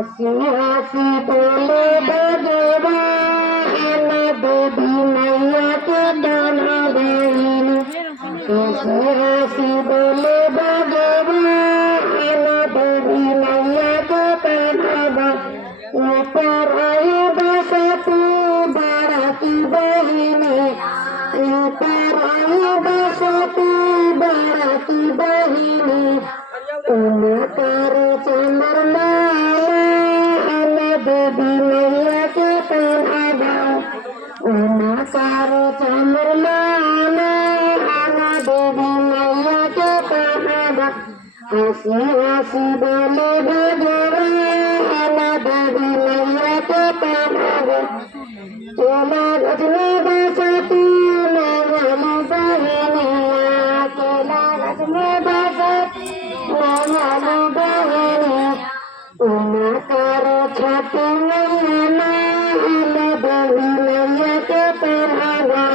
हसी हसी बोले भगवान देवी मैया के दाना बहन। हसी हसी बोले भगवान देवी मैया के दाना बहन। ऊपर आए बसती बड़ा की बहने, ऊपर आए बसती बड़ा की बहने। उनकर चंद्रमाला देवी मैया के कान्हा, उनकर चंद्रमाला देवी मैया के कान्हा। हसी हसी बोले भगवान देवी मैया के कान्हा। केला गज में बसती मैया बहनिया, केला गज में बसती मैया बहनिया। उनकर छठी मैया देवी मैया के कान्हा,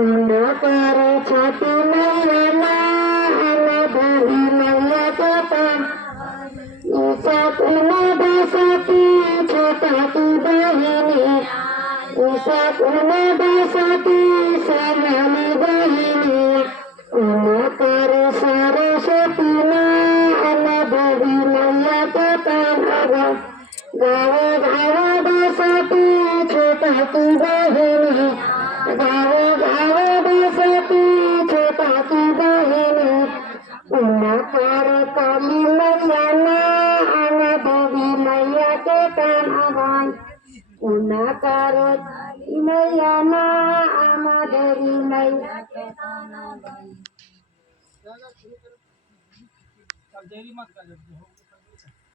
उनकर छठी मैया देवी मैया के कान्हा। ईसा बसती छोटा की बहनी, ईसा बसती सनानी बहनी। उनकर सरस्वती देवी मैया के कान्हा। गावे गावे बसती छोटा की बहनी, गावे गावे बसती छोटा की बहनी। उनकर काली मैया देवी मैया के कान्हा, उनकर मैया देवी मैया के कान्हा।